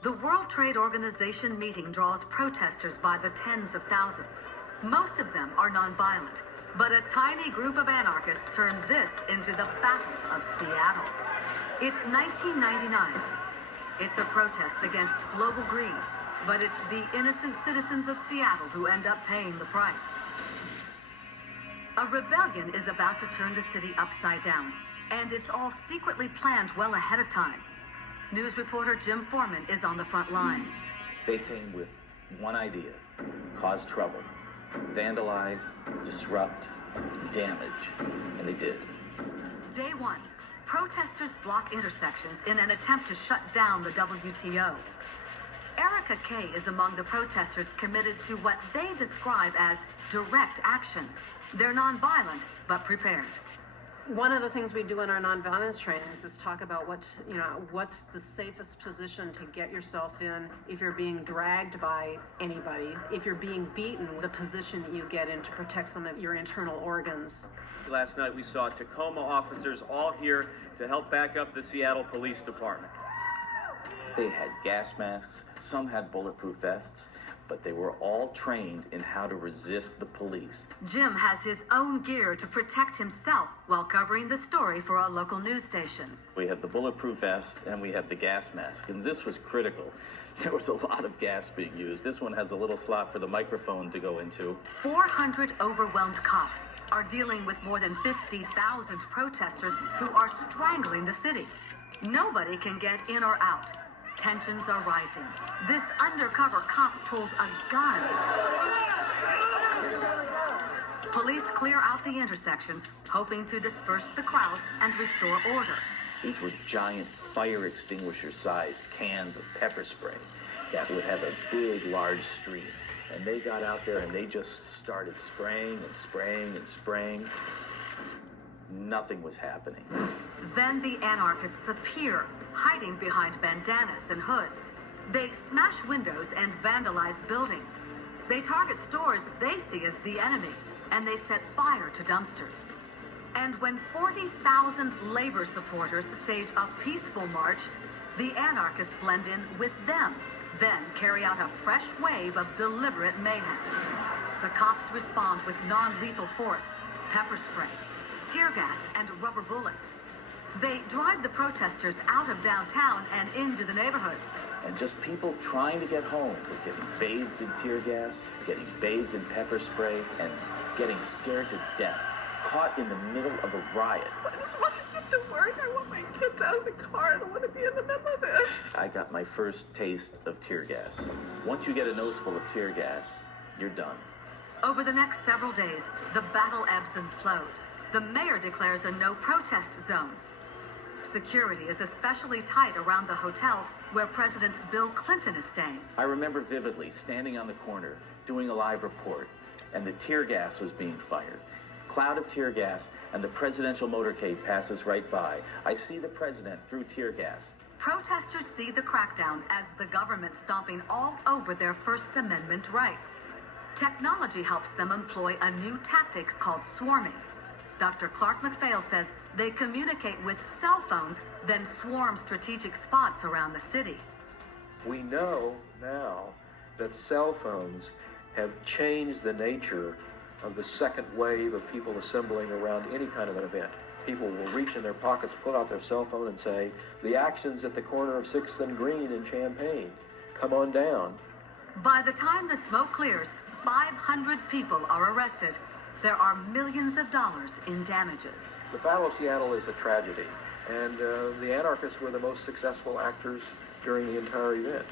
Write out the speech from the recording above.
The World Trade Organization meeting draws protesters by the tens of thousands. Most of them are nonviolent, but a tiny group of anarchists turned this into the Battle of Seattle. It's 1999. It's a protest against global greed, but it's the innocent citizens of Seattle who end up paying the price. A rebellion is about to turn the city upside down, and it's all secretly planned well ahead of time. News reporter Jim Foreman is on the front lines. They came with one idea: cause trouble, vandalize, disrupt, damage, and they did. Day one, protesters block intersections in an attempt to shut down the WTO. Erica Kay is among the protesters committed to what they describe as direct action. They're nonviolent, but prepared. One of the things we do in our nonviolence trainings is talk about what's the safest position to get yourself in if you're being dragged by anybody, if you're being beaten, the position that you get in to protect some of your internal organs. Last night we saw Tacoma officers all here to help back up the Seattle Police Department. They had gas masks, some had bulletproof vests, but they were all trained in how to resist the police. Jim has his own gear to protect himself while covering the story for a local news station. We had the bulletproof vest and we had the gas mask, and this was critical. There was a lot of gas being used. This one has a little slot for the microphone to go into. 400 overwhelmed cops are dealing with more than 50,000 protesters who are strangling the city. Nobody can get in or out. Tensions are rising. This undercover cop pulls a gun. Police clear out the intersections, hoping to disperse the crowds and restore order. These were giant fire extinguisher-sized cans of pepper spray that would have a big, large stream. And they got out there and they just started spraying and spraying and spraying. Nothing was happening. Then the anarchists appear, hiding behind bandanas and hoods. They smash windows and vandalize buildings. They target stores they see as the enemy, and they set fire to dumpsters. And when 40,000 labor supporters stage a peaceful march, the anarchists blend in with them, then carry out a fresh wave of deliberate mayhem. The cops respond with non-lethal force, pepper spray, tear gas, and rubber bullets. They drive the protesters out of downtown and into the neighborhoods. And just people trying to get home were getting bathed in tear gas, getting bathed in pepper spray, and getting scared to death, caught in the middle of a riot. I just want to get to work. I want my kids out of the car. I don't want to be in the middle of this. I got my first taste of tear gas. Once you get a nose full of tear gas, you're done. Over the next several days, the battle ebbs and flows. The mayor declares a no-protest zone. Security is especially tight around the hotel where President Bill Clinton is staying. I remember vividly standing on the corner, doing a live report, and the tear gas was being fired. Cloud of tear gas, and the presidential motorcade passes right by. I see the president through tear gas. Protesters see the crackdown as the government stomping all over their First Amendment rights. Technology helps them employ a new tactic called swarming. Dr. Clark McPhail says they communicate with cell phones, then swarm strategic spots around the city. We know now that cell phones have changed the nature of the second wave of people assembling around any kind of an event. People will reach in their pockets, pull out their cell phone and say, "The action's at the corner of 6th and Green in Champaign. Come on down." By the time the smoke clears, 500 people are arrested. There are millions of dollars in damages. The Battle of Seattle is a tragedy, and the anarchists were the most successful actors during the entire event.